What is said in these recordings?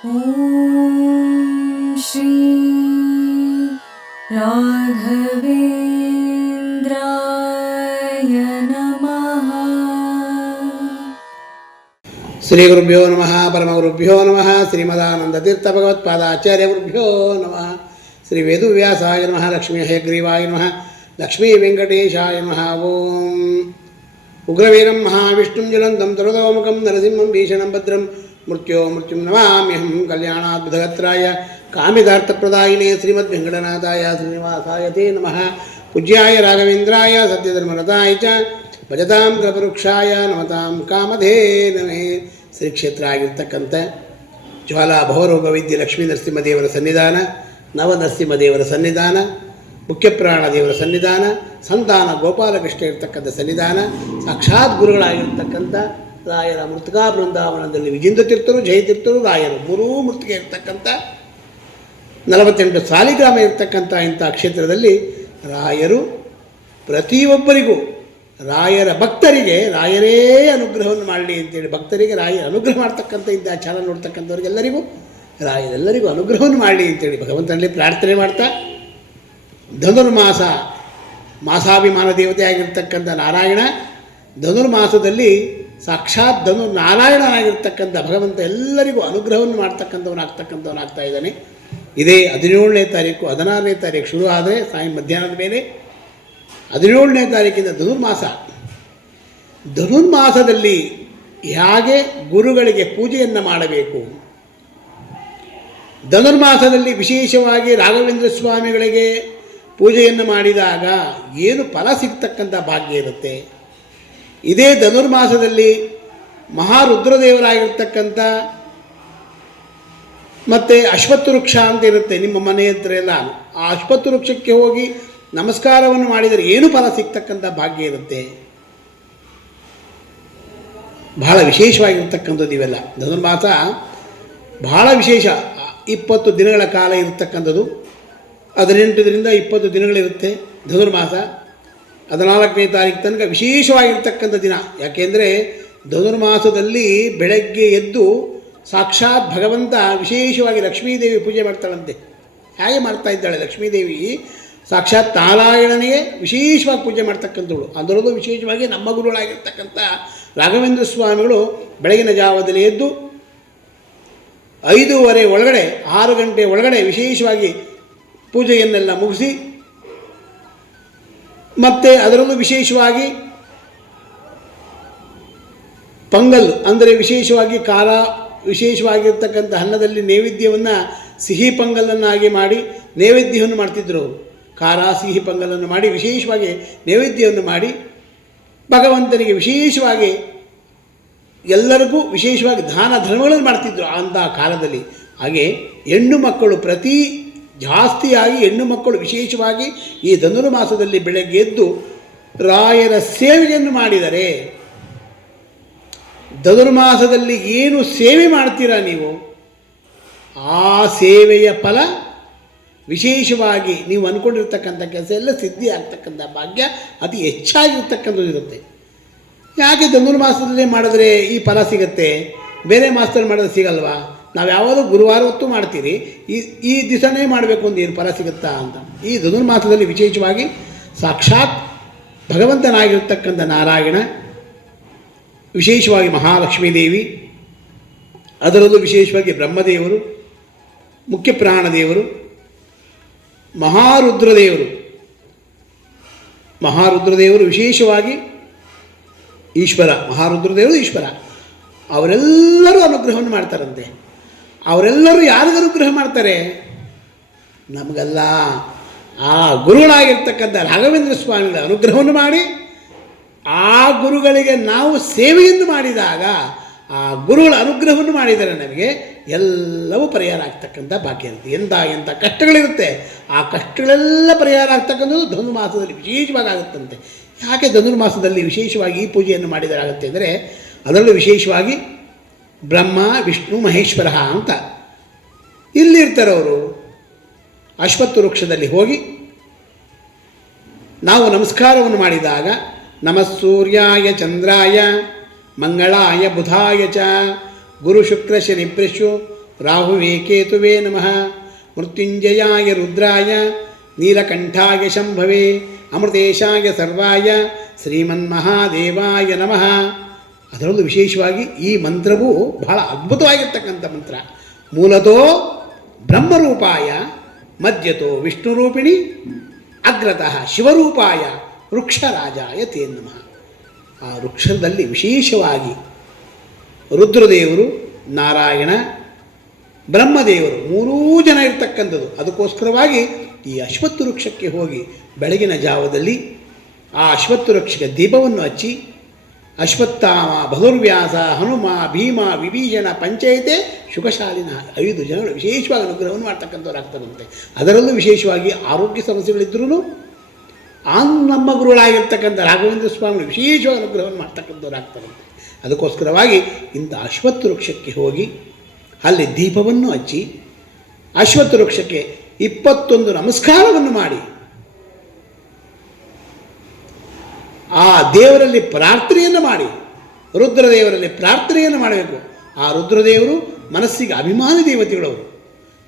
ॐ श्री राघवेन्द्राय नमः। ಶ್ರೀ ಗುರುಭ್ಯೋ ನಮಃ ಪರಮಗುರುಭ್ಯೋ ನಮಃ ಶ್ರೀಮದಾನಂದತೀರ್ಥ ಭಗವತ್ಪಾದಾಚಾರ್ಯಗುರುಭ್ಯೋ ನಮಃ. ಶ್ರೀ ವೇದವ್ಯಾಸಾಯ ನಮಃ. ಲಕ್ಷ್ಮೀ ಹಯಗ್ರೀವಾಯ ನಮಃ. ಲಕ್ಷ್ಮೀ ವೆಂಕಟೇಶಾಯ ನಮಃ. ಓಂ ಉಗ್ರವೀರಂ ಮಹಾವಿಷ್ಣುಂ ಜ್ವಲಂತಂ ತ್ರಿದೋಮುಖಂ ನರಸಿಂಹಂ ಭೀಷಣಂ ಭದ್ರಂ ಮೃತ್ಯೋ ಮೃತ್ಯುಂ ನಮಾಮ್ಯಹಂ. ಕಲ್ಯಾಣಾದ್ಭುತಗತ್ರಾಯ ಕಾಮಿತಾರ್ಥಪ್ರದಾಯಿನೇ ಶ್ರೀಮದ್ವೆಂಕಟನಾಥಾಯ ಶ್ರೀನಿವಾಸಾಯ ತೇ ನಮಃ. ಪೂಜ್ಯಾಯ ರಾಘವೇಂದ್ರಾಯ ಸತ್ಯಧರ್ಮರತಾಯ ಚ ಭಜತಾಂ ಕಲ್ಪವೃಕ್ಷಾಯ ನಮತಾಂ ಕಾಮಧೇನವೇ. ಶ್ರೀ ಕ್ಷೇತ್ರ ಆಗಿರ್ತಕ್ಕಂಥ ಜ್ವಾಲಾ ಭವರೋಗ ವೈದ್ಯ ಲಕ್ಷ್ಮೀ ನರಸಿಂಹದೇವರ ಸನ್ನಿಧಾನ, ನವನರಸಿಂಹದೇವರ ಸನ್ನಿಧಾನ, ಮುಖ್ಯಪ್ರಾಣ ದೇವರ ಸನ್ನಿಧಾನ, ಸಂತಾನ ಗೋಪಾಲಕೃಷ್ಣ ಇರ್ತಕ್ಕಂಥ ಸನ್ನಿಧಾನ, ಸಾಕ್ಷಾತ್ ಗುರುಗಳಾಗಿರ್ತಕ್ಕಂಥ ರಾಯರ ಮೃತಿಕಾ ಬೃಂದಾವನದಲ್ಲಿ ವಿಜೇಂದ್ರ ತೀರ್ಥರು, ಜಯತೀರ್ಥರು, ರಾಯರು ಮೂರೂ ಮೃತಿಗೆ ಇರ್ತಕ್ಕಂಥ 48 ಸಾಲಿಗ್ರಾಮ ಇರ್ತಕ್ಕಂಥ ಇಂಥ ಕ್ಷೇತ್ರದಲ್ಲಿ ರಾಯರು ಪ್ರತಿಯೊಬ್ಬರಿಗೂ, ರಾಯರ ಭಕ್ತರಿಗೆ ರಾಯರೇ ಅನುಗ್ರಹವನ್ನು ಮಾಡಲಿ ಅಂತೇಳಿ, ಭಕ್ತರಿಗೆ ರಾಯರ ಅನುಗ್ರಹ ಮಾಡ್ತಕ್ಕಂಥ ಇಂಥ ಚಾನಲ್ ನೋಡ್ತಕ್ಕಂಥವ್ರಿಗೆಲ್ಲರಿಗೂ ರಾಯರೆಲ್ಲರಿಗೂ ಅನುಗ್ರಹವನ್ನು ಮಾಡಲಿ ಅಂತೇಳಿ ಭಗವಂತನಲ್ಲಿ ಪ್ರಾರ್ಥನೆ ಮಾಡ್ತಾ, ಧನುರ್ಮಾಸ ಮಾಸಾಭಿಮಾನ ದೇವತೆ ಆಗಿರ್ತಕ್ಕಂಥ ನಾರಾಯಣ ಧನುರ್ಮಾಸದಲ್ಲಿ ಸಾಕ್ಷಾತ್ ನಾರಾಯಣನಾಗಿರ್ತಕ್ಕಂಥ ಭಗವಂತ ಎಲ್ಲರಿಗೂ ಅನುಗ್ರಹವನ್ನು ಮಾಡ್ತಕ್ಕಂಥವನಾಗ್ತಾ ಇದ್ದಾನೆ. ಇದೇ 17ನೇ ತಾರೀಕು 16ನೇ ತಾರೀಕು ಶುರು ಆದರೆ ಮಧ್ಯಾಹ್ನದ ಮೇಲೆ 17ನೇ ತಾರೀಕಿಂದ ಧನುರ್ಮಾಸದಲ್ಲಿ ಹೇಗೆ ಗುರುಗಳಿಗೆ ಪೂಜೆಯನ್ನು ಮಾಡಬೇಕು, ಧನುರ್ಮಾಸದಲ್ಲಿ ವಿಶೇಷವಾಗಿ ರಾಘವೇಂದ್ರ ಸ್ವಾಮಿಗಳಿಗೆ ಪೂಜೆಯನ್ನು ಮಾಡಿದಾಗ ಏನು ಫಲ ಸಿಗ್ತಕ್ಕಂಥ ಭಾಗ್ಯ ಇರುತ್ತೆ. ಇದೇ ಧನುರ್ಮಾಸದಲ್ಲಿ ಮಹಾರುದ್ರದೇವರಾಗಿರ್ತಕ್ಕಂಥ ಮತ್ತು ಅಶ್ವತ್ಥ ವೃಕ್ಷ ಅಂತ ಇರುತ್ತೆ ನಿಮ್ಮ ಮನೆ ಹತ್ರ ಎಲ್ಲ, ಆ ಅಶ್ವತ್ಥ ವೃಕ್ಷಕ್ಕೆ ಹೋಗಿ ನಮಸ್ಕಾರವನ್ನು ಮಾಡಿದರೆ ಏನು ಫಲ ಸಿಗ್ತಕ್ಕಂಥ ಭಾಗ್ಯ ಇರುತ್ತೆ. ಬಹಳ ವಿಶೇಷವಾಗಿರ್ತಕ್ಕಂಥದ್ದು ಇವೆಲ್ಲ. ಧನುರ್ಮಾಸ ಬಹಳ ವಿಶೇಷ. 20 ದಿನಗಳ ಕಾಲ ಇರತಕ್ಕಂಥದ್ದು. 18ರಿಂದ 20 ದಿನಗಳಿರುತ್ತೆ ಧನುರ್ಮಾಸ. 14ನೇ ತಾರೀಕು ತನಕ ವಿಶೇಷವಾಗಿರ್ತಕ್ಕಂಥ ದಿನ. ಯಾಕೆಂದರೆ ಧನುರ್ಮಾಸದಲ್ಲಿ ಬೆಳಗ್ಗೆ ಎದ್ದು ಸಾಕ್ಷಾತ್ ಭಗವಂತ ವಿಶೇಷವಾಗಿ ಲಕ್ಷ್ಮೀದೇವಿ ಪೂಜೆ ಮಾಡ್ತಾಳಂತೆ. ಹೇಗೆ ಮಾಡ್ತಾ ಇದ್ದಾಳೆ ಲಕ್ಷ್ಮೀದೇವಿ? ಸಾಕ್ಷಾತ್ ನಾರಾಯಣನಿಗೆ ವಿಶೇಷವಾಗಿ ಪೂಜೆ ಮಾಡ್ತಕ್ಕಂಥವಳು. ಅದರಲ್ಲೂ ವಿಶೇಷವಾಗಿ ನಮ್ಮ ಗುರುಗಳಾಗಿರ್ತಕ್ಕಂಥ ರಾಘವೇಂದ್ರ ಸ್ವಾಮಿಗಳು ಬೆಳಗಿನ ಜಾವದಲ್ಲಿ ಎದ್ದು 5:30 ಒಳಗಡೆ 6 ಗಂಟೆ ಒಳಗಡೆ ವಿಶೇಷವಾಗಿ ಪೂಜೆಯನ್ನೆಲ್ಲ ಮುಗಿಸಿ, ಮತ್ತು ಅದರಲ್ಲೂ ವಿಶೇಷವಾಗಿ ಪೊಂಗಲ್ ಅಂದರೆ ವಿಶೇಷವಾಗಿರ್ತಕ್ಕಂಥ ಅನ್ನದಲ್ಲಿ ನೈವೇದ್ಯವನ್ನು ಸಿಹಿ ಪೊಂಗಲನ್ನಾಗಿ ಮಾಡಿ ನೈವೇದ್ಯವನ್ನು ಮಾಡ್ತಿದ್ದರು. ಖಾರ ಸಿಹಿ ಪೊಂಗಲನ್ನು ಮಾಡಿ ವಿಶೇಷವಾಗಿ ನೈವೇದ್ಯವನ್ನು ಮಾಡಿ ಭಗವಂತನಿಗೆ ವಿಶೇಷವಾಗಿ ಎಲ್ಲರಿಗೂ ವಿಶೇಷವಾಗಿ ದಾನ ಧರ್ಮಗಳನ್ನು ಮಾಡ್ತಿದ್ದರು ಅಂತಹ ಕಾಲದಲ್ಲಿ. ಹಾಗೆ ಹೆಣ್ಣು ಮಕ್ಕಳು ಜಾಸ್ತಿಯಾಗಿ ಹೆಣ್ಣು ಮಕ್ಕಳು ವಿಶೇಷವಾಗಿ ಈ ಧನುರ್ಮಾಸದಲ್ಲಿ ಬೆಳಗ್ಗೆ ಎದ್ದು ರಾಯರ ಸೇವೆಯನ್ನು ಮಾಡಿದರೆ, ಧನುರ್ಮಾಸದಲ್ಲಿ ಏನು ಸೇವೆ ಮಾಡ್ತೀರಾ ನೀವು, ಆ ಸೇವೆಯ ಫಲ ವಿಶೇಷವಾಗಿ ನೀವು ಅಂದ್ಕೊಂಡಿರ್ತಕ್ಕಂಥ ಕೆಲಸ ಎಲ್ಲ ಸಿದ್ಧಿ ಆಗ್ತಕ್ಕಂಥ ಭಾಗ್ಯ ಅತಿ ಹೆಚ್ಚಾಗಿರ್ತಕ್ಕಂಥದ್ದು ಇರುತ್ತೆ. ಯಾಕೆ ಧನುರ್ಮಾಸದಲ್ಲೇ ಮಾಡಿದ್ರೆ ಈ ಫಲ ಸಿಗುತ್ತೆ, ಬೇರೆ ಮಾಸದಲ್ಲಿ ಮಾಡಿದ್ರೆ ಸಿಗಲ್ವಾ? ನಾವು ಯಾವಾಗಲೂ ಗುರುವಾರ ಹೊತ್ತು ಮಾಡ್ತೀರಿ, ಈ ದಿವಸನೇ ಮಾಡಬೇಕು ಅಂತ ಏನು ಫಲ ಸಿಗುತ್ತಾ ಅಂತ. ಈ ಧನುರ್ಮಾಸದಲ್ಲಿ ವಿಶೇಷವಾಗಿ ಸಾಕ್ಷಾತ್ ಭಗವಂತನಾಗಿರ್ತಕ್ಕಂಥ ನಾರಾಯಣ, ವಿಶೇಷವಾಗಿ ಮಹಾಲಕ್ಷ್ಮೀ ದೇವಿ, ಅದರಲ್ಲೂ ವಿಶೇಷವಾಗಿ ಬ್ರಹ್ಮದೇವರು, ಮುಖ್ಯಪ್ರಾಣದೇವರು, ಮಹಾರುದ್ರದೇವರು ವಿಶೇಷವಾಗಿ ಈಶ್ವರ, ಮಹಾರುದ್ರದೇವರು ಈಶ್ವರ, ಅವರೆಲ್ಲರೂ ಅನುಗ್ರಹವನ್ನು ಮಾಡ್ತಾರಂತೆ. ಅವರೆಲ್ಲರೂ ಯಾರಿಗೂ ಅನುಗ್ರಹ ಮಾಡ್ತಾರೆ? ನಮಗಲ್ಲ, ಆ ಗುರುಗಳಾಗಿರ್ತಕ್ಕಂಥ ರಾಘವೇಂದ್ರ ಸ್ವಾಮಿಗಳ ಅನುಗ್ರಹವನ್ನು ಮಾಡಿ, ಆ ಗುರುಗಳಿಗೆ ನಾವು ಸೇವೆಯನ್ನು ಮಾಡಿದಾಗ, ಆ ಗುರುಗಳ ಅನುಗ್ರಹವನ್ನು ಮಾಡಿದರೆ ನಮಗೆ ಎಲ್ಲವೂ ಪರಿಹಾರ ಆಗ್ತಕ್ಕಂಥ ಭಾಗ್ಯ ಇರುತ್ತೆ. ಎಂಥ ಕಷ್ಟಗಳಿರುತ್ತೆ, ಆ ಕಷ್ಟಗಳೆಲ್ಲ ಪರಿಹಾರ ಆಗ್ತಕ್ಕಂಥದ್ದು ಧನುರ್ಮಾಸದಲ್ಲಿ ವಿಶೇಷವಾಗಿ ಆಗುತ್ತಂತೆ. ಯಾಕೆ ಧನುರ್ಮಾಸದಲ್ಲಿ ವಿಶೇಷವಾಗಿ ಈ ಪೂಜೆಯನ್ನು ಮಾಡಿದರಾಗುತ್ತೆ ಅಂದರೆ, ಅದರಲ್ಲೂ ವಿಶೇಷವಾಗಿ ಬ್ರಹ್ಮ ವಿಷ್ಣು ಮಹೇಶ್ವರ ಅಂತ ಇಲ್ಲಿರ್ತಾರೆ ಅವರು. ಅಶ್ವತ್ಥ ವೃಕ್ಷದಲ್ಲಿ ಹೋಗಿ ನಾವು ನಮಸ್ಕಾರವನ್ನು ಮಾಡಿದಾಗ, ನಮಃ ಸೂರ್ಯಾಯ ಚಂದ್ರಾಯ ಮಂಗಳಾಯ ಬುಧಾಯ ಚ ಗುರು ಶುಕ್ರ ಶನಿಭ್ಯಶ್ಚು ರಾಹುವೇ ಕೇತುವೇ ನಮಃ, ಮೃತ್ಯುಂಜಯಾಯ ರುದ್ರಾಯ, ನೀಲಕಂಠಾಯ ಶಂಭವೇ, ಅಮೃತೇಶಾಯ ಸರ್ವಾಯ, ಶ್ರೀಮನ್ಮಹಾದೇವಾಯ ನಮಃ. ಅದರಲ್ಲೂ ವಿಶೇಷವಾಗಿ ಈ ಮಂತ್ರವು ಬಹಳ ಅದ್ಭುತವಾಗಿರ್ತಕ್ಕಂಥ ಮಂತ್ರ. ಮೂಲತೋ ಬ್ರಹ್ಮರೂಪಾಯ, ಮಧ್ಯತೋ ವಿಷ್ಣುರೂಪಿಣಿ, ಅಗ್ರತಃ ಶಿವರೂಪಾಯ, ವೃಕ್ಷರಾಜಾಯ ತೇ ನಮಃ. ಆ ವೃಕ್ಷದಲ್ಲಿ ವಿಶೇಷವಾಗಿ ರುದ್ರದೇವರು, ನಾರಾಯಣ, ಬ್ರಹ್ಮದೇವರು ಮೂರೂ ಜನ ಇರ್ತಕ್ಕಂಥದ್ದು. ಅದಕ್ಕೋಸ್ಕರವಾಗಿ ಈ ಅಶ್ವತ್ಥ ವೃಕ್ಷಕ್ಕೆ ಹೋಗಿ ಬೆಳಗಿನ ಜಾವದಲ್ಲಿ ಆ ಅಶ್ವತ್ಥ ವೃಕ್ಷಕ್ಕೆ ದೀಪವನ್ನು ಹಚ್ಚಿ, ಅಶ್ವತ್ಥಾಮ, ಬಹುರ್ವ್ಯಾಸ, ಹನುಮ, ಭೀಮ, ವಿಭೀಷಣ, ಪಂಚಾಯಿತೆ, ಶುಕಶಾಲಿನ 5 ಜನಗಳು ವಿಶೇಷವಾಗಿ ಅನುಗ್ರಹವನ್ನು ಮಾಡ್ತಕ್ಕಂಥವ್ರಾಗ್ತಾರಂತೆ. ಅದರಲ್ಲೂ ವಿಶೇಷವಾಗಿ ಆರೋಗ್ಯ ಸಮಸ್ಯೆಗಳಿದ್ರೂ ನಮ್ಮ ಗುರುಗಳಾಗಿರ್ತಕ್ಕಂಥ ರಾಘವೇಂದ್ರ ಸ್ವಾಮಿ ವಿಶೇಷವಾಗಿ ಅನುಗ್ರಹವನ್ನು ಮಾಡ್ತಕ್ಕಂಥವ್ರಾಗ್ತಾರಂತೆ. ಅದಕ್ಕೋಸ್ಕರವಾಗಿ ಇಂಥ ಅಶ್ವತ್ಥ ವೃಕ್ಷಕ್ಕೆ ಹೋಗಿ ಅಲ್ಲಿ ದೀಪವನ್ನು ಹಚ್ಚಿ ಅಶ್ವತ್ಥ ವೃಕ್ಷಕ್ಕೆ 21 ನಮಸ್ಕಾರವನ್ನು ಮಾಡಿ ಆ ದೇವರಲ್ಲಿ ಪ್ರಾರ್ಥನೆಯನ್ನು ಮಾಡಿ, ರುದ್ರದೇವರಲ್ಲಿ ಪ್ರಾರ್ಥನೆಯನ್ನು ಮಾಡಬೇಕು. ಆ ರುದ್ರದೇವರು ಮನಸ್ಸಿಗೆ ಅಭಿಮಾನಿ ದೇವತೆಗಳವರು.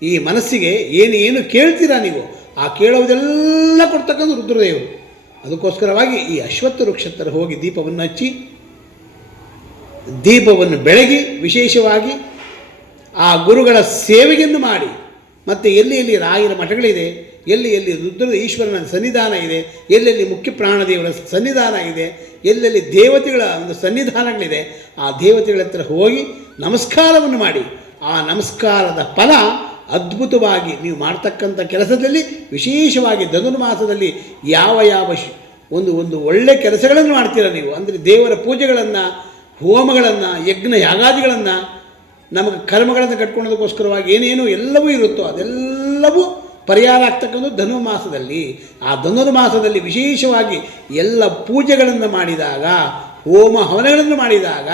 ಈ ಮನಸ್ಸಿಗೆ ಏನು ಕೇಳ್ತೀರಾ ನೀವು, ಆ ಕೇಳೋದೆಲ್ಲ ಕೊಡ್ತಕ್ಕಂಥ ರುದ್ರದೇವರು. ಅದಕ್ಕೋಸ್ಕರವಾಗಿ ಈ ಅಶ್ವತ್ಥ ವೃಕ್ಷ ಹತ್ತಿರ ಹೋಗಿ ದೀಪವನ್ನು ಹಚ್ಚಿ, ದೀಪವನ್ನು ಬೆಳಗಿ ವಿಶೇಷವಾಗಿ ಆ ಗುರುಗಳ ಸೇವೆಯನ್ನು ಮಾಡಿ, ಮತ್ತು ಎಲ್ಲಿ ರಾಯರ ಮಠಗಳಿದೆ, ಎಲ್ಲಿ ರುದ್ರ ಈಶ್ವರನ ಸನ್ನಿಧಾನ ಇದೆ, ಎಲ್ಲೆಲ್ಲಿ ಮುಖ್ಯ ಪ್ರಾಣದೇವರ ಸನ್ನಿಧಾನ ಇದೆ, ಎಲ್ಲೆಲ್ಲಿ ದೇವತೆಗಳ ಒಂದು ಸನ್ನಿಧಾನಗಳಿದೆ, ಆ ದೇವತೆಗಳ ಹತ್ರ ಹೋಗಿ ನಮಸ್ಕಾರವನ್ನು ಮಾಡಿ, ಆ ನಮಸ್ಕಾರದ ಫಲ ಅದ್ಭುತವಾಗಿ ನೀವು ಮಾಡ್ತಕ್ಕಂಥ ಕೆಲಸದಲ್ಲಿ ವಿಶೇಷವಾಗಿ ಧನುರ್ಮಾಸದಲ್ಲಿ ಯಾವ ಒಂದು ಒಳ್ಳೆಯ ಕೆಲಸಗಳನ್ನು ಮಾಡ್ತೀರ ನೀವು. ಅಂದರೆ ದೇವರ ಪೂಜೆಗಳನ್ನು, ಹೋಮಗಳನ್ನು, ಯಜ್ಞ ಯಾಗಾದಿಗಳನ್ನು, ನಮಗೆ ಕರ್ಮಗಳನ್ನು ಕಟ್ಕೊಳ್ಳೋದಕ್ಕೋಸ್ಕರವಾಗಿ ಏನೇನು ಎಲ್ಲವೂ ಇರುತ್ತೋ ಅದೆಲ್ಲವೂ ಪರಿಹಾರ ಆಗ್ತಕ್ಕಂಥದ್ದು ಧನುರ್ಮಾಸದಲ್ಲಿ. ಆ ಧನುರ್ಮಾಸದಲ್ಲಿ ವಿಶೇಷವಾಗಿ ಎಲ್ಲ ಪೂಜೆಗಳನ್ನು ಮಾಡಿದಾಗ, ಹೋಮ ಹವನಗಳನ್ನು ಮಾಡಿದಾಗ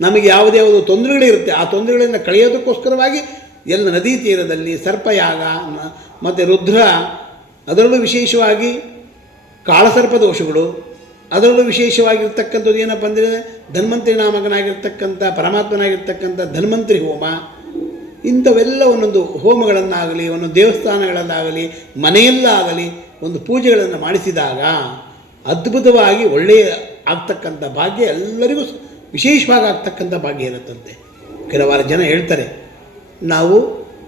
ನಮಗೆ ಯಾವುದ್ಯಾವುದು ತೊಂದರೆಗಳಿರುತ್ತೆ, ಆ ತೊಂದರೆಗಳನ್ನು ಕಳೆಯೋದಕ್ಕೋಸ್ಕರವಾಗಿ ಎಲ್ಲ ನದಿ ತೀರದಲ್ಲಿ ಸರ್ಪಯಾಗ ಮತ್ತು ರುದ್ರ, ಅದರಲ್ಲೂ ವಿಶೇಷವಾಗಿ ಕಾಳಸರ್ಪ ದೋಷಗಳು, ಅದರಲ್ಲೂ ವಿಶೇಷವಾಗಿರ್ತಕ್ಕಂಥದ್ದು ಏನಪ್ಪ ಅಂದರೆ ಧನ್ವಂತರಿ ನಾಮಕನಾಗಿರ್ತಕ್ಕಂಥ ಪರಮಾತ್ಮನಾಗಿರ್ತಕ್ಕಂಥ ಧನ್ವಂತರಿ ಹೋಮ, ಇಂಥವೆಲ್ಲ ಒಂದೊಂದು ಹೋಮಗಳನ್ನಾಗಲಿ, ಒಂದೊಂದು ದೇವಸ್ಥಾನಗಳಲ್ಲಾಗಲಿ, ಮನೆಯಲ್ಲಾಗಲಿ ಒಂದು ಪೂಜೆಗಳನ್ನು ಮಾಡಿಸಿದಾಗ ಅದ್ಭುತವಾಗಿ ಒಳ್ಳೆಯ ಆಗ್ತಕ್ಕಂಥ ಭಾಗ್ಯ ಎಲ್ಲರಿಗೂ ವಿಶೇಷವಾಗಿ ಆಗ್ತಕ್ಕಂಥ ಭಾಗ್ಯ ಇರುತ್ತಂತೆ. ಕೆಲವಾರು ಜನ ಹೇಳ್ತಾರೆ, ನಾವು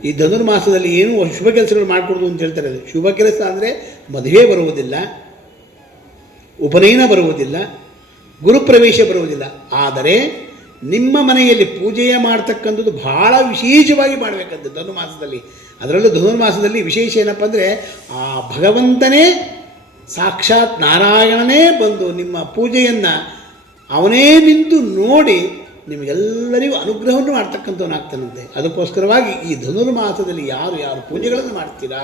ಈ ಧನುರ್ಮಾಸದಲ್ಲಿ ಏನು ಶುಭ ಕೆಲಸಗಳು ಮಾಡಿಕೊಡೋದು ಅಂತ ಹೇಳ್ತಾರೆ. ಶುಭ ಕೆಲಸ ಅಂದರೆ ಮದುವೆ ಬರುವುದಿಲ್ಲ, ಉಪನಯನ ಬರುವುದಿಲ್ಲ, ಗುರುಪ್ರವೇಶ ಬರುವುದಿಲ್ಲ. ಆದರೆ ನಿಮ್ಮ ಮನೆಯಲ್ಲಿ ಪೂಜೆಯ ಮಾಡ್ತಕ್ಕಂಥದ್ದು ಭಾಳ ವಿಶೇಷವಾಗಿ ಮಾಡಬೇಕಂತೆ ಧನುರ್ಮಾಸದಲ್ಲಿ. ಅದರಲ್ಲೂ ಧನುರ್ಮಾಸದಲ್ಲಿ ವಿಶೇಷ ಏನಪ್ಪ ಅಂದರೆ ಆ ಭಗವಂತನೇ ಸಾಕ್ಷಾತ್ ನಾರಾಯಣನೇ ಬಂದು ನಿಮ್ಮ ಪೂಜೆಯನ್ನು ಅವನೇ ನಿಂತು ನೋಡಿ ನಿಮಗೆಲ್ಲರಿಗೂ ಅನುಗ್ರಹವನ್ನು ಮಾಡ್ತಕ್ಕಂಥವನಾಗ್ತಾನಂತೆ. ಅದಕ್ಕೋಸ್ಕರವಾಗಿ ಈ ಧನುರ್ಮಾಸದಲ್ಲಿ ಯಾರು ಪೂಜೆಗಳನ್ನು ಮಾಡ್ತೀರಾ,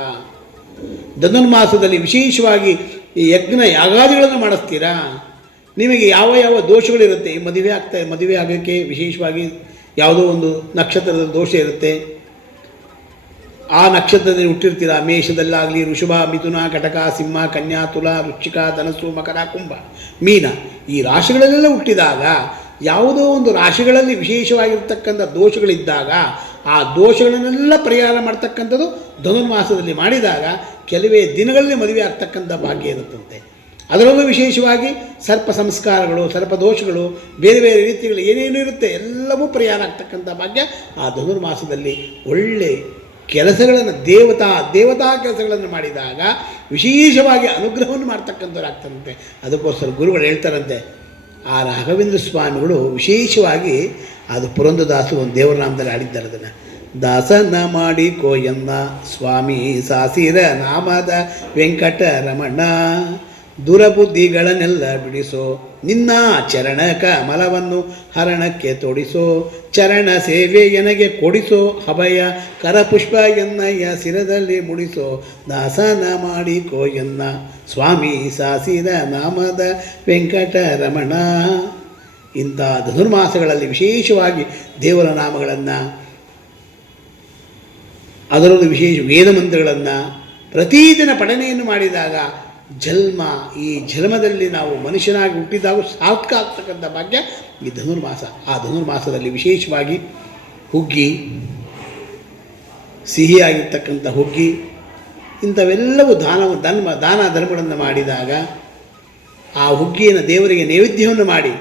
ಧನುರ್ಮಾಸದಲ್ಲಿ ವಿಶೇಷವಾಗಿ ಈ ಯಜ್ಞ ಯಾಗಾದಿಗಳನ್ನು ಮಾಡಿಸ್ತೀರಾ, ನಿಮಗೆ ಯಾವ ದೋಷಗಳಿರುತ್ತೆ, ಈ ಮದುವೆ ಆಗೋಕ್ಕೆ ವಿಶೇಷವಾಗಿ ಯಾವುದೋ ಒಂದು ನಕ್ಷತ್ರದ ದೋಷ ಇರುತ್ತೆ. ಆ ನಕ್ಷತ್ರದಲ್ಲಿ ಹುಟ್ಟಿರ್ತೀರ, ಮೇಷದಲ್ಲಾಗಲಿ, ವೃಷಭ, ಮಿಥುನ, ಕಟಕ, ಸಿಂಹ, ಕನ್ಯಾ, ತುಲಾ, ವೃಶ್ಚಿಕ, ಧನಸ್ಸು, ಮಕರ, ಕುಂಭ, ಮೀನ, ಈ ರಾಶಿಗಳಲ್ಲೆಲ್ಲ ಹುಟ್ಟಿದಾಗ ಯಾವುದೋ ಒಂದು ರಾಶಿಗಳಲ್ಲಿ ವಿಶೇಷವಾಗಿರ್ತಕ್ಕಂಥ ದೋಷಗಳಿದ್ದಾಗ ಆ ದೋಷಗಳನ್ನೆಲ್ಲ ಪರಿಹಾರ ಮಾಡ್ತಕ್ಕಂಥದ್ದು ಧನುರ್ಮಾಸದಲ್ಲಿ ಮಾಡಿದಾಗ ಕೆಲವೇ ದಿನಗಳಲ್ಲಿ ಮದುವೆ ಆಗ್ತಕ್ಕಂಥ ಭಾಗ್ಯ ಇರುತ್ತಂತೆ. ಅದರಲ್ಲೂ ವಿಶೇಷವಾಗಿ ಸರ್ಪ ಸಂಸ್ಕಾರಗಳು, ಸರ್ಪ ದೋಷಗಳು, ಬೇರೆ ಬೇರೆ ರೀತಿಗಳು ಏನೇನು ಇರುತ್ತೆ ಎಲ್ಲವೂ ಪರಿಹಾರ ಆಗ್ತಕ್ಕಂಥ ಭಾಗ್ಯ ಆ ಧನುರ್ಮಾಸದಲ್ಲಿ ಒಳ್ಳೆ ಕೆಲಸಗಳನ್ನು ದೇವತಾ ಕೆಲಸಗಳನ್ನು ಮಾಡಿದಾಗ ವಿಶೇಷವಾಗಿ ಅನುಗ್ರಹವನ್ನು ಮಾಡ್ತಕ್ಕಂಥವ್ರಾಗ್ತಾರಂತೆ. ಅದಕ್ಕೋಸ್ಕರ ಗುರುಗಳು ಹೇಳ್ತಾರಂತೆ, ಆ ರಾಘವೇಂದ್ರ ಸ್ವಾಮಿಗಳು ವಿಶೇಷವಾಗಿ ಅದು ಪುರಂದರದಾಸರು ಒಂದು ದೇವರ ನಾಮದಲ್ಲಿ ಆಡಿದ್ದಾರೆ. ಅದನ್ನು ದಾಸನ ಮಾಡಿ ಕೋಯನ್ನ ಸ್ವಾಮಿ ಸಾಸಿರ ನಾಮದ ವೆಂಕಟರಮಣ, ದುರಬುದ್ಧಿಗಳನ್ನೆಲ್ಲ ಬಿಡಿಸೋ ನಿನ್ನ ಚರಣ ಕಮಲವನ್ನು ಹರಣಕ್ಕೆ ತೊಡಿಸೋ, ಚರಣ ಸೇವೆ ಎನಗೆ ಕೊಡಿಸೋ ಅಭಯ ಕರಪುಷ್ಪ ಎನ್ನಯ್ಯ ಶಿರದಲ್ಲಿ ಮುಡಿಸೋ, ದಾಸನ ಮಾಡಿ ಕೋಯನ್ನ ಸ್ವಾಮಿ ಸಾಸಿದ ನಾಮದ ವೆಂಕಟರಮಣ. ಇಂಥ ಧನುರ್ಮಾಸಗಳಲ್ಲಿ ವಿಶೇಷವಾಗಿ ದೇವರ ನಾಮಗಳನ್ನು, ಅದರಲ್ಲೂ ವಿಶೇಷ ವೇದ ಮಂತ್ರಗಳನ್ನು ಪ್ರತಿದಿನ ಪಠನೆಯನ್ನು ಮಾಡಿದಾಗ ಈ ಜನ್ಮದಲ್ಲಿ ನಾವು ಮನುಷ್ಯನಾಗಿ ಹುಟ್ಟಿದಾಗ ಸಾರ್ಥಕ ಆಗ್ತಕ್ಕಂಥ ಭಾಗ್ಯ ಈ ಧನುರ್ಮಾಸ. ಆ ಧನುರ್ಮಾಸದಲ್ಲಿ ವಿಶೇಷವಾಗಿ ಹುಗ್ಗಿ, ಸಿಹಿಯಾಗಿರ್ತಕ್ಕಂಥ ಹುಗ್ಗಿ, ಇಂಥವೆಲ್ಲವೂ ದಾನ ಧರ್ಮಗಳನ್ನು ಮಾಡಿದಾಗ ಆ ಹುಗ್ಗಿಯನ್ನು ದೇವರಿಗೆ ನೈವೇದ್ಯವನ್ನು ಮಾಡಿ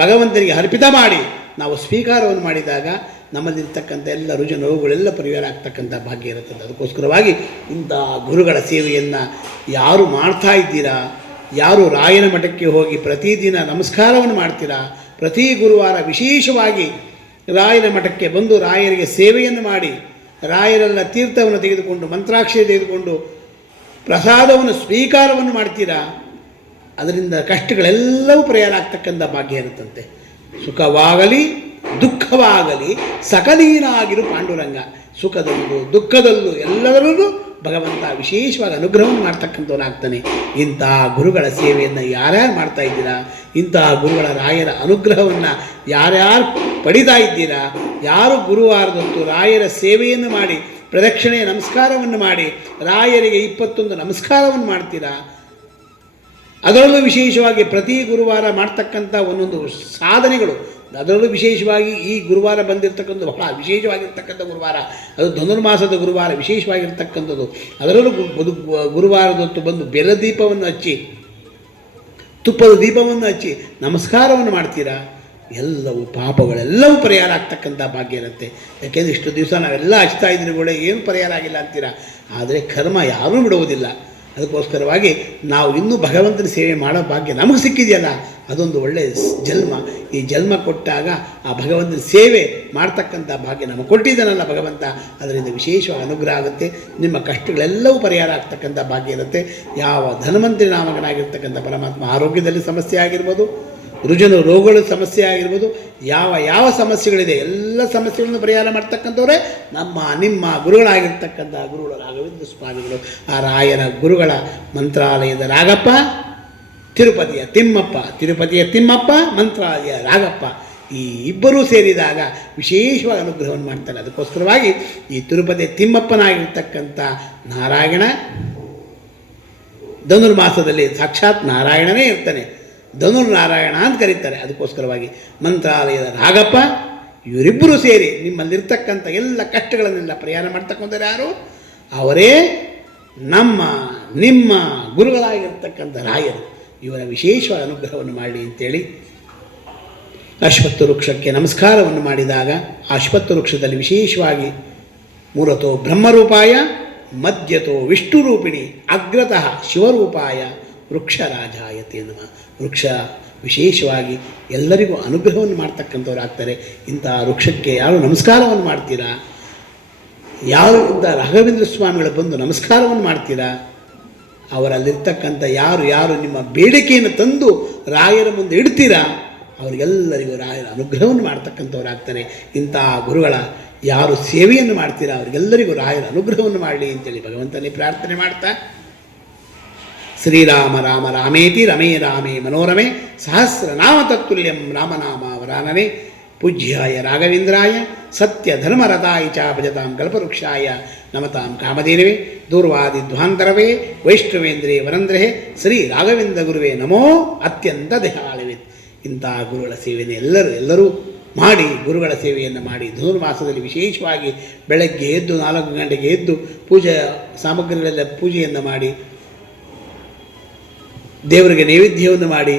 ಭಗವಂತನಿಗೆ ಅರ್ಪಿತ ಮಾಡಿ ನಾವು ಸ್ವೀಕಾರವನ್ನು ಮಾಡಿದಾಗ ನಮ್ಮಲ್ಲಿರ್ತಕ್ಕಂಥ ಎಲ್ಲ ರುಜು ನೋವುಗಳೆಲ್ಲ ಪರಿಹಾರ ಆಗ್ತಕ್ಕಂಥ ಭಾಗ್ಯ ಇರುತ್ತದೆ. ಅದಕ್ಕೋಸ್ಕರವಾಗಿ ಇಂಥ ಗುರುಗಳ ಸೇವೆಯನ್ನು ಯಾರು ಮಾಡ್ತಾ ಇದ್ದೀರಾ, ಯಾರು ರಾಯನ ಮಠಕ್ಕೆ ಹೋಗಿ ಪ್ರತಿದಿನ ನಮಸ್ಕಾರವನ್ನು ಮಾಡ್ತೀರಾ, ಪ್ರತಿ ಗುರುವಾರ ವಿಶೇಷವಾಗಿ ರಾಯನ ಮಠಕ್ಕೆ ಬಂದು ರಾಯರಿಗೆ ಸೇವೆಯನ್ನು ಮಾಡಿ ರಾಯರೆಲ್ಲ ತೀರ್ಥವನ್ನು ತೆಗೆದುಕೊಂಡು ಮಂತ್ರಾಕ್ಷರಿ ತೆಗೆದುಕೊಂಡು ಪ್ರಸಾದವನ್ನು ಸ್ವೀಕಾರವನ್ನು ಮಾಡ್ತೀರಾ, ಅದರಿಂದ ಕಷ್ಟಗಳೆಲ್ಲವೂ ಪರಿಹಾರ ಆಗ್ತಕ್ಕಂಥ ಭಾಗ್ಯ ಇರುತ್ತಂತೆ. ಸುಖವಾಗಲಿ ದುಃಖವಾಗಲಿ ಸಕಲೀನಾಗಿರು ಪಾಂಡುರಂಗ. ಸುಖದಲ್ಲೂ ದುಃಖದಲ್ಲೂ ಎಲ್ಲದರಲ್ಲೂ ಭಗವಂತ ವಿಶೇಷವಾಗಿ ಅನುಗ್ರಹವನ್ನು ಮಾಡ್ತಕ್ಕಂಥವನಾಗ್ತಾನೆ. ಇಂತಹ ಗುರುಗಳ ಸೇವೆಯನ್ನು ಯಾರ್ಯಾರು ಮಾಡ್ತಾ ಇದ್ದೀರಾ, ಇಂತಹ ಗುರುಗಳ ರಾಯರ ಅನುಗ್ರಹವನ್ನು ಯಾರ್ಯಾರು ಪಡಿತಾ ಇದ್ದೀರಾ, ಯಾರು ಗುರುವಾರದೊತ್ತು ರಾಯರ ಸೇವೆಯನ್ನು ಮಾಡಿ ಪ್ರದಕ್ಷಿಣೆಯ ನಮಸ್ಕಾರವನ್ನು ಮಾಡಿ ರಾಯರಿಗೆ 21 ನಮಸ್ಕಾರವನ್ನು ಮಾಡ್ತೀರಾ, ಅದರಲ್ಲೂ ವಿಶೇಷವಾಗಿ ಪ್ರತಿ ಗುರುವಾರ ಮಾಡ್ತಕ್ಕಂಥ ಒಂದೊಂದು ಸಾಧನೆಗಳು, ಅದರಲ್ಲೂ ವಿಶೇಷವಾಗಿ ಈ ಗುರುವಾರ ಬಂದಿರತಕ್ಕಂಥ ಬಹಳ ವಿಶೇಷವಾಗಿರ್ತಕ್ಕಂಥ ಗುರುವಾರ, ಅದು ಧನುರ್ಮಾಸದ ಗುರುವಾರ ವಿಶೇಷವಾಗಿರ್ತಕ್ಕಂಥದ್ದು. ಅದರಲ್ಲೂ ಗುರುವಾರದೊತ್ತು ಬಂದು ಬೆಲ್ಲ ದೀಪವನ್ನು ಹಚ್ಚಿ ತುಪ್ಪದ ದೀಪವನ್ನು ಹಚ್ಚಿ ನಮಸ್ಕಾರವನ್ನು ಮಾಡ್ತೀರಾ, ಎಲ್ಲವೂ ಪಾಪಗಳೆಲ್ಲವೂ ಪರಿಹಾರ ಆಗ್ತಕ್ಕಂಥ ಭಾಗ್ಯ ಇರುತ್ತೆ. ಯಾಕೆಂದರೆ ಇಷ್ಟು ದಿವಸ ನಾವೆಲ್ಲ ಹಚ್ತಾ ಇದ್ರೂ ಕೂಡ ಏನು ಪರಿಹಾರ ಆಗಿಲ್ಲ ಅಂತೀರಾ, ಆದರೆ ಕರ್ಮ ಯಾರೂ ಬಿಡುವುದಿಲ್ಲ. ಅದಕ್ಕೋಸ್ಕರವಾಗಿ ನಾವು ಇನ್ನೂ ಭಗವಂತನ ಸೇವೆ ಮಾಡೋ ಭಾಗ್ಯ ನಮಗೆ ಸಿಕ್ಕಿದೆಯಲ್ಲ, ಅದೊಂದು ಒಳ್ಳೆಯ ಜನ್ಮ. ಈ ಜನ್ಮ ಕೊಟ್ಟಾಗ ಆ ಭಗವಂತನ ಸೇವೆ ಮಾಡ್ತಕ್ಕಂಥ ಭಾಗ್ಯ ನಮಗೆ ಕೊಟ್ಟಿದ್ದಾನಲ್ಲ ಭಗವಂತ, ಅದರಿಂದ ವಿಶೇಷವಾಗಿ ಅನುಗ್ರಹ ಆಗುತ್ತೆ. ನಿಮ್ಮ ಕಷ್ಟಗಳೆಲ್ಲವೂ ಪರಿಹಾರ ಆಗ್ತಕ್ಕಂಥ ಭಾಗ್ಯ ಇರುತ್ತೆ. ಯಾವ ಧನ್ವಂತರಿ ನಾಮಕನಾಗಿರ್ತಕ್ಕಂಥ ಪರಮಾತ್ಮ ಆರೋಗ್ಯದಲ್ಲಿ ಸಮಸ್ಯೆ ಆಗಿರ್ಬೋದು, ರುಜುನ ರೋಗಗಳ ಸಮಸ್ಯೆ ಆಗಿರ್ಬೋದು, ಯಾವ ಸಮಸ್ಯೆಗಳಿದೆ ಎಲ್ಲ ಸಮಸ್ಯೆಗಳನ್ನು ಪರಿಹಾರ ಮಾಡ್ತಕ್ಕಂಥವರೇ ನಿಮ್ಮ ಗುರುಗಳಾಗಿರ್ತಕ್ಕಂಥ ಗುರುಗಳು ರಾಘವೇಂದ್ರ ಸ್ವಾಮಿಗಳು. ಆ ರಾಯರ ಗುರುಗಳ ಮಂತ್ರಾಲಯದ ರಾಗಪ್ಪ, ತಿರುಪತಿಯ ತಿಮ್ಮಪ್ಪ, ಮಂತ್ರಾಲಯ ರಾಗಪ್ಪ, ಈ ಇಬ್ಬರೂ ಸೇರಿದಾಗ ವಿಶೇಷವಾಗಿ ಅನುಗ್ರಹವನ್ನು ಮಾಡ್ತಾರೆ. ಅದಕ್ಕೋಸ್ಕರವಾಗಿ ಈ ತಿರುಪತಿ ತಿಮ್ಮಪ್ಪನಾಗಿರ್ತಕ್ಕಂಥ ನಾರಾಯಣ ಧನುರ್ಮಾಸದಲ್ಲಿ ಸಾಕ್ಷಾತ್ ನಾರಾಯಣನೇ ಇರ್ತಾನೆ, ಧನುರ್ನಾರಾಯಣ ಅಂತ ಕರೀತಾರೆ. ಅದಕ್ಕೋಸ್ಕರವಾಗಿ ಮಂತ್ರಾಲಯದ ರಾಗಪ್ಪ ಇವರಿಬ್ಬರೂ ಸೇರಿ ನಿಮ್ಮಲ್ಲಿರ್ತಕ್ಕಂಥ ಎಲ್ಲ ಕಷ್ಟಗಳನ್ನೆಲ್ಲ ಪರಿಹಾರ ಮಾಡ್ತಕ್ಕಂಥವ್ರು ಯಾರು, ಅವರೇ ನಿಮ್ಮ ಗುರುಗಳಾಗಿರ್ತಕ್ಕಂಥ ರಾಯರು. ಇವರ ವಿಶೇಷವಾದ ಅನುಗ್ರಹವನ್ನು ಮಾಡಿ ಅಂತೇಳಿ ಅಶ್ವತ್ಥ ವೃಕ್ಷಕ್ಕೆ ನಮಸ್ಕಾರವನ್ನು ಮಾಡಿದಾಗ ಅಶ್ವತ್ಥ ವೃಕ್ಷದಲ್ಲಿ ವಿಶೇಷವಾಗಿ ಮೂಲತೋ ಬ್ರಹ್ಮರೂಪಾಯ, ಮಧ್ಯತೋ ವಿಷ್ಣುರೂಪಿಣಿ, ಅಗ್ರತಃ ಶಿವರೂಪಾಯ ವೃಕ್ಷರಾಜಾಯತೆ ನಮಃ. ವೃಕ್ಷ ವಿಶೇಷವಾಗಿ ಎಲ್ಲರಿಗೂ ಅನುಗ್ರಹವನ್ನು ಮಾಡ್ತಕ್ಕಂಥವ್ರು ಆಗ್ತಾರೆ. ಇಂಥ ವೃಕ್ಷಕ್ಕೆ ಯಾರು ನಮಸ್ಕಾರವನ್ನು ಮಾಡ್ತೀರಾ, ಯಾರು ಇಂಥ ರಾಘವೇಂದ್ರ ಸ್ವಾಮಿಗಳು ಬಂದು ನಮಸ್ಕಾರವನ್ನು ಮಾಡ್ತೀರಾ, ಅವರಲ್ಲಿರ್ತಕ್ಕಂಥ ಯಾರು ನಿಮ್ಮ ಬೇಡಿಕೆಯನ್ನು ತಂದು ರಾಯರ ಮುಂದೆ ಇಡ್ತೀರಾ, ಅವರಿಗೆಲ್ಲರಿಗೂ ರಾಯರ ಅನುಗ್ರಹವನ್ನು ಮಾಡ್ತಕ್ಕಂಥವ್ರು ಆಗ್ತಾರೆ. ಇಂಥ ಗುರುಗಳ ಯಾರು ಸೇವೆಯನ್ನು ಮಾಡ್ತೀರಾ ಅವರಿಗೆಲ್ಲರಿಗೂ ರಾಯರ ಅನುಗ್ರಹವನ್ನು ಮಾಡಲಿ ಅಂತೇಳಿ ಭಗವಂತನೇ ಪ್ರಾರ್ಥನೆ ಮಾಡ್ತಾ, ಶ್ರೀರಾಮ ರಾಮ ರಾಮೇತಿ ರಮೇ ರಾಮೇ ಮನೋರಮೆ ಸಹಸ್ರನಾಮ ತತ್ತುಲ್ಯಂ ರಾಮನಾಮ ವರಾನನೆ ಪೂಜ್ಯಾಯ ರಾಘವೇಂದ್ರಾಯ ಸತ್ಯ ಧರ್ಮರತಾಯ ಚ ಭಜತಾಂ ಕಲ್ಪವೃಕ್ಷಾಯ ನಮತಾಂ ಕಾಮಧೇನವೇ ದೂರ್ವಾದಿಧ್ವಾಂತರವೇ ವೈಷ್ಣವೇಂದ್ರೇ ವರಂದ್ರೇ ಶ್ರೀ ರಾಘವೇಂದ್ರ ಗುರುವೇ ನಮೋ ಅತ್ಯಂತ ದಯಾಳವೇ. ಇಂತಹ ಗುರುಗಳ ಸೇವೆಯನ್ನು ಎಲ್ಲರೂ ಮಾಡಿ, ಗುರುಗಳ ಸೇವೆಯನ್ನು ಮಾಡಿ ಧನುರ್ಮಾಸದಲ್ಲಿ ವಿಶೇಷವಾಗಿ ಬೆಳಗ್ಗೆ ಎದ್ದು 4 ಗಂಟೆಗೆ ಎದ್ದು ಪೂಜೆ ಸಾಮಗ್ರಿಗಳೆಲ್ಲ ಪೂಜೆಯನ್ನು ಮಾಡಿ ದೇವರಿಗೆ ನೈವೇದ್ಯವನ್ನು ಮಾಡಿ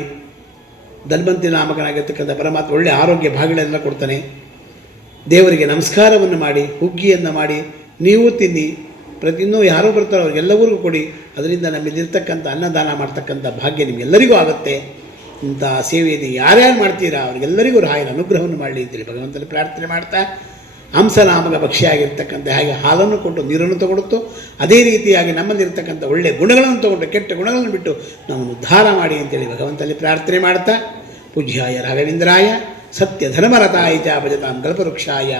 ಧನ್ವಂತರಿ ನಾಮಕನಾಗಿರ್ತಕ್ಕಂಥ ಪರಮಾತ್ಮ ಒಳ್ಳೆಯ ಆರೋಗ್ಯ ಭಾಗಗಳೆಲ್ಲ ಕೊಡ್ತಾನೆ. ದೇವರಿಗೆ ನಮಸ್ಕಾರವನ್ನು ಮಾಡಿ ಹುಗ್ಗಿಯನ್ನು ಮಾಡಿ ನೀವು ತಿನ್ನಿ, ಪ್ರತಿಯೊಂದು ಯಾರೋ ಬರ್ತಾರೋ ಅವ್ರಿಗೆಲ್ಲರಿಗೂ ಕೊಡಿ. ಅದರಿಂದ ನಮ್ಮಲ್ಲಿರ್ತಕ್ಕಂಥ ಅನ್ನದಾನ ಮಾಡ್ತಕ್ಕಂಥ ಭಾಗ್ಯ ನಿಮಗೆಲ್ಲರಿಗೂ ಆಗುತ್ತೆ. ಇಂಥ ಸೇವೆಯನ್ನು ಯಾರ್ಯಾರು ಮಾಡ್ತೀರಾ ಅವರಿಗೆಲ್ಲರಿಗೂ ರಾಯರ ಅನುಗ್ರಹವನ್ನು ಮಾಡಲಿ ಅಂತೇಳಿ ಭಗವಂತನ ಪ್ರಾರ್ಥನೆ ಮಾಡ್ತಾ, ಹಂಸನಾಮಕ ಪಕ್ಷಿಯಾಗಿರ್ತಕ್ಕಂಥ ಹಾಗೆ ಹಾಲನ್ನು ಕೊಟ್ಟು ನೀರನ್ನು ತಗೊಡುತ್ತೋ ಅದೇ ರೀತಿಯಾಗಿ ನಮ್ಮಲ್ಲಿರ್ತಕ್ಕಂಥ ಒಳ್ಳೆಯ ಗುಣಗಳನ್ನು ತಗೊಂಡು ಕೆಟ್ಟ ಗುಣಗಳನ್ನು ಬಿಟ್ಟು ನಮ್ಮನ್ನು ಉದ್ಧಾರ ಮಾಡಿ ಅಂತೇಳಿ ಭಗವಂತನಲ್ಲಿ ಪ್ರಾರ್ಥನೆ ಮಾಡ್ತಾ, ಪೂಜ್ಯಾಯ ರಾಘವೇಂದ್ರಾಯ ಸತ್ಯ ಧರ್ಮರತಾಯ ಚ ಭಜತಾಂ ಕಲ್ಪವೃಕ್ಷಾಯ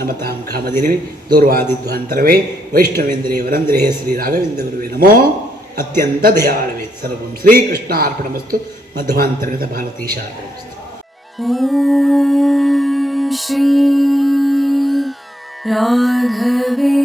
ನಮತಾಂ ಕಾಮಧೇನವೇ ದೂರ್ವಾದಿಧ್ವಾಂತರವೇ ವೈಷ್ಣವೇಂದ್ರೇ ವರಂದ್ರೇ ಶ್ರೀ ರಾಘವೇಂದ್ರ ಗುರುವೇ ನಮೋ ಅತ್ಯಂತ ದಯಾಳವೇ. ಸರ್ವಂ ಶ್ರೀಕೃಷ್ಣಾರ್ಪಣಮಸ್ತು. ಮಧ್ವಾಂತರ್ಗತ ಭಾರತೀಶಾರ್ಪಣಮಸ್ತು. ಓಂ ಶ್ರೀ ರಾಘವೇ